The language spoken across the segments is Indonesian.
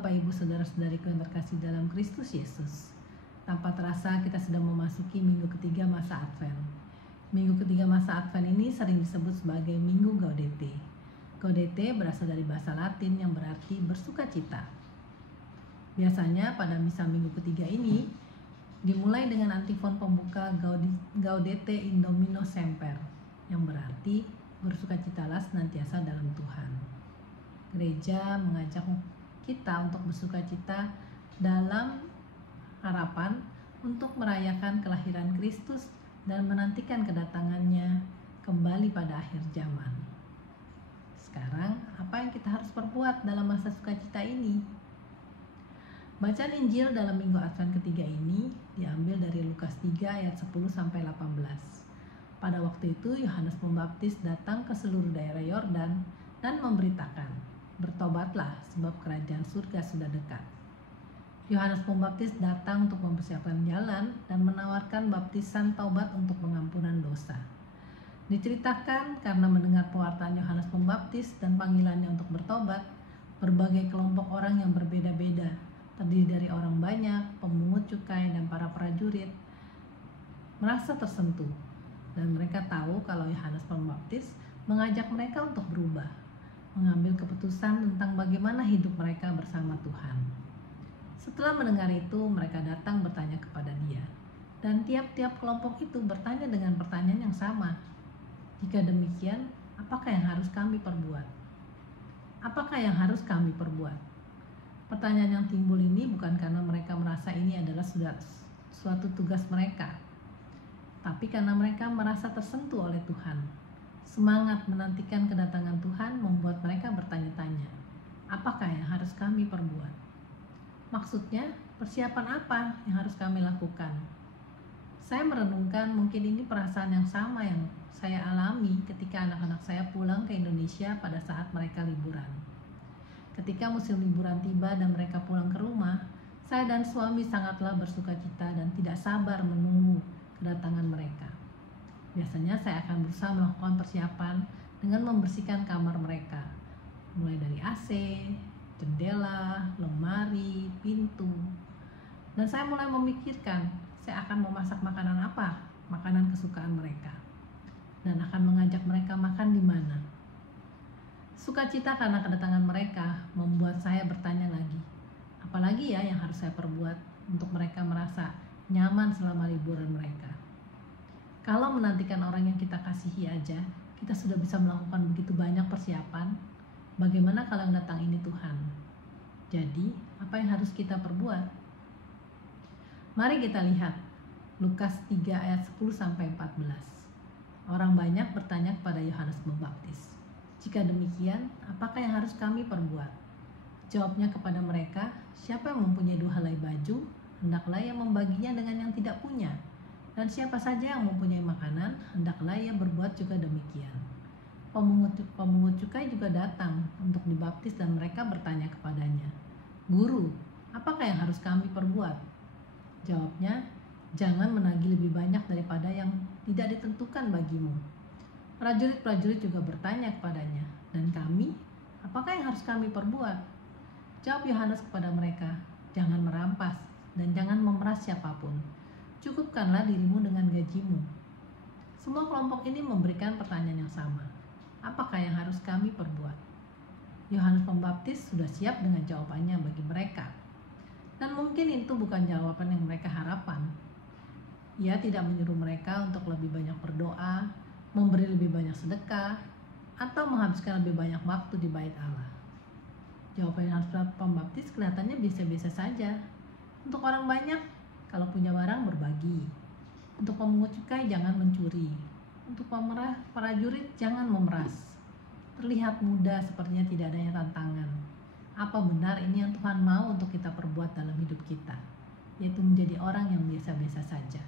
Bapak Ibu Saudara-saudariku yang terkasih dalam Kristus Yesus. Tanpa terasa kita sedang memasuki minggu ketiga masa Advent. Minggu ketiga masa Advent ini sering disebut sebagai Minggu Gaudete. Gaudete berasal dari bahasa Latin yang berarti bersukacita. Biasanya pada misa minggu ketiga ini dimulai dengan antifon pembuka Gaudete in Domino Semper, yang berarti bersukacitalah senantiasa dalam Tuhan. Gereja mengajak kita untuk bersukacita dalam harapan untuk merayakan kelahiran Kristus dan menantikan kedatangannya kembali pada akhir zaman. Sekarang, apa yang kita harus perbuat dalam masa sukacita ini? Bacaan Injil dalam Minggu Advent ketiga ini diambil dari Lukas 3 ayat 10-18. Pada waktu itu Yohanes Pembaptis datang ke seluruh daerah Yordan dan memberitakan, "Bertobatlah, sebab kerajaan surga sudah dekat." Yohanes Pembaptis datang untuk mempersiapkan jalan dan menawarkan baptisan taubat untuk pengampunan dosa. Diceritakan karena mendengar pewartaan Yohanes Pembaptis dan panggilannya untuk bertobat, berbagai kelompok orang yang berbeda-beda, terdiri dari orang banyak, pemungut cukai, dan para prajurit, merasa tersentuh. Dan mereka tahu kalau Yohanes Pembaptis mengajak mereka untuk berubah, mengambil keputusan tentang bagaimana hidup mereka bersama Tuhan. Setelah mendengar itu, mereka datang bertanya kepada dia. Dan tiap-tiap kelompok itu bertanya dengan pertanyaan yang sama. Jika demikian, apakah yang harus kami perbuat? Apakah yang harus kami perbuat? Pertanyaan yang timbul ini bukan karena mereka merasa ini adalah suatu tugas mereka, tapi karena mereka merasa tersentuh oleh Tuhan. Semangat menantikan kedatangan Tuhan membuat mereka bertanya-tanya, apakah yang harus kami perbuat? Maksudnya, persiapan apa yang harus kami lakukan? Saya merenungkan mungkin ini perasaan yang sama yang saya alami ketika anak-anak saya pulang ke Indonesia pada saat mereka liburan. Ketika musim liburan tiba dan mereka pulang ke rumah, saya dan suami sangatlah bersukacita dan tidak sabar menunggu kedatangan mereka. Biasanya saya akan berusaha melakukan persiapan dengan membersihkan kamar mereka, mulai dari AC, jendela, lemari, pintu. Dan saya mulai memikirkan, saya akan memasak makanan apa, makanan kesukaan mereka, dan akan mengajak mereka makan di mana. Sukacita karena kedatangan mereka membuat saya bertanya lagi, apalagi ya yang harus saya perbuat untuk mereka merasa nyaman selama liburan mereka. Kalau menantikan orang yang kita kasihi aja, kita sudah bisa melakukan begitu banyak persiapan, bagaimana kalau yang datang ini Tuhan? Jadi, apa yang harus kita perbuat? Mari kita lihat Lukas 3 ayat 10-14. Orang banyak bertanya kepada Yohanes Pembaptis, "Jika demikian, apakah yang harus kami perbuat?" Jawabnya kepada mereka, "Siapa yang mempunyai 2 helai baju, hendaklah ia membaginya dengan yang tidak punya. Dan siapa saja yang mempunyai makanan, hendaklah ia berbuat juga demikian." Pemungut cukai juga datang untuk dibaptis dan mereka bertanya kepadanya, "Guru, apakah yang harus kami perbuat?" Jawabnya, "Jangan menagih lebih banyak daripada yang tidak ditentukan bagimu." Prajurit-prajurit juga bertanya kepadanya, "Dan kami, apakah yang harus kami perbuat?" Jawab Yohanes kepada mereka, "Jangan merampas dan jangan memeras siapapun. Cukupkanlah dirimu dengan gajimu." Semua kelompok ini memberikan pertanyaan yang sama. Apakah yang harus kami perbuat? Yohanes Pembaptis sudah siap dengan jawabannya bagi mereka. Dan mungkin itu bukan jawaban yang mereka harapkan. Ia tidak menyuruh mereka untuk lebih banyak berdoa, memberi lebih banyak sedekah, atau menghabiskan lebih banyak waktu di bait Allah. Jawaban Yohanes Pembaptis kelihatannya biasa-biasa saja. Untuk orang banyak, kalau punya barang berbagi. Untuk pemungut cukai jangan mencuri. Untuk prajurit jangan memeras. Terlihat mudah, sepertinya tidak adanya tantangan. Apa benar ini yang Tuhan mau untuk kita perbuat dalam hidup kita? Yaitu menjadi orang yang biasa-biasa saja.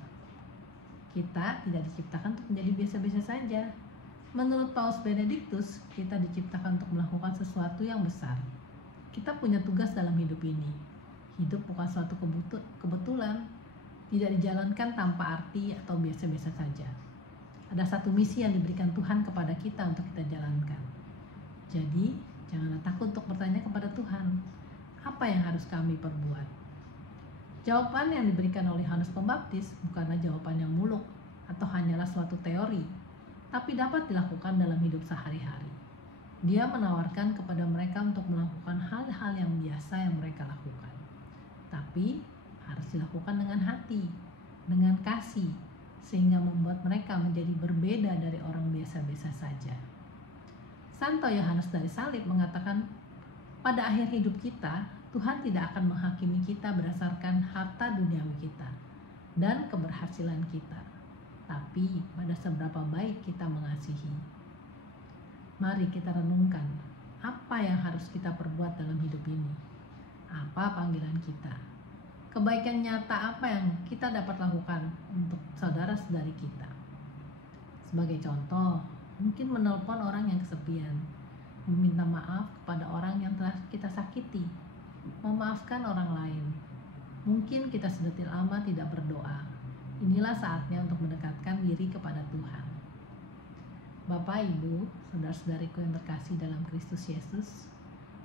Kita tidak diciptakan untuk menjadi biasa-biasa saja. Menurut Paus Benediktus, kita diciptakan untuk melakukan sesuatu yang besar. Kita punya tugas dalam hidup ini. Hidup bukan suatu kebetulan, tidak dijalankan tanpa arti atau biasa-biasa saja. Ada satu misi yang diberikan Tuhan kepada kita untuk kita jalankan. Jadi, janganlah takut untuk bertanya kepada Tuhan, apa yang harus kami perbuat? Jawaban yang diberikan oleh Yohanes Pembaptis bukanlah jawaban yang muluk atau hanyalah suatu teori, tapi dapat dilakukan dalam hidup sehari-hari. Dia menawarkan kepada mereka untuk melakukan hal-hal yang biasa yang mereka lakukan, tapi harus dilakukan dengan hati, dengan kasih, sehingga membuat mereka menjadi berbeda dari orang biasa-biasa saja. Santo Yohanes dari Salib mengatakan, pada akhir hidup kita, Tuhan tidak akan menghakimi kita berdasarkan harta duniawi kita dan keberhasilan kita, tapi pada seberapa baik kita mengasihi. Mari kita renungkan, apa yang harus kita perbuat dalam hidup ini? Apa panggilan kita? Kebaikan nyata apa yang kita dapat lakukan untuk saudara-saudari kita? Sebagai contoh, mungkin menelpon orang yang kesepian, meminta maaf kepada orang yang telah kita sakiti, memaafkan orang lain. Mungkin kita sudah lama tidak berdoa. Inilah saatnya untuk mendekatkan diri kepada Tuhan. Bapak, Ibu, saudara-saudariku yang terkasih dalam Kristus Yesus,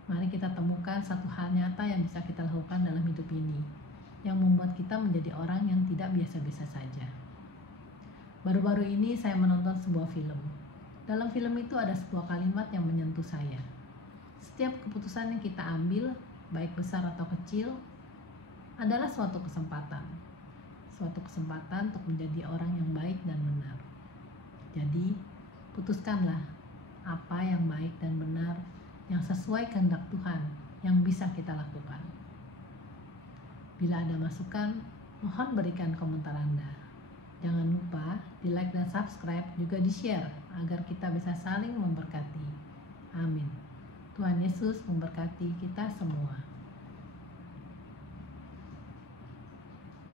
mari kita temukan satu hal nyata yang bisa kita lakukan dalam hidup ini, yang membuat kita menjadi orang yang tidak biasa-biasa saja. Baru-baru ini saya menonton sebuah film. Dalam film itu ada sebuah kalimat yang menyentuh saya. Setiap keputusan yang kita ambil, baik besar atau kecil, adalah suatu kesempatan. Suatu kesempatan untuk menjadi orang yang baik dan benar. Jadi, putuskanlah apa yang baik dan benar, yang sesuai kehendak Tuhan, yang bisa kita lakukan. Bila ada masukan, mohon berikan komentar Anda. Jangan lupa di like dan subscribe, juga di share agar kita bisa saling memberkati. Amin. Tuhan Yesus memberkati kita semua.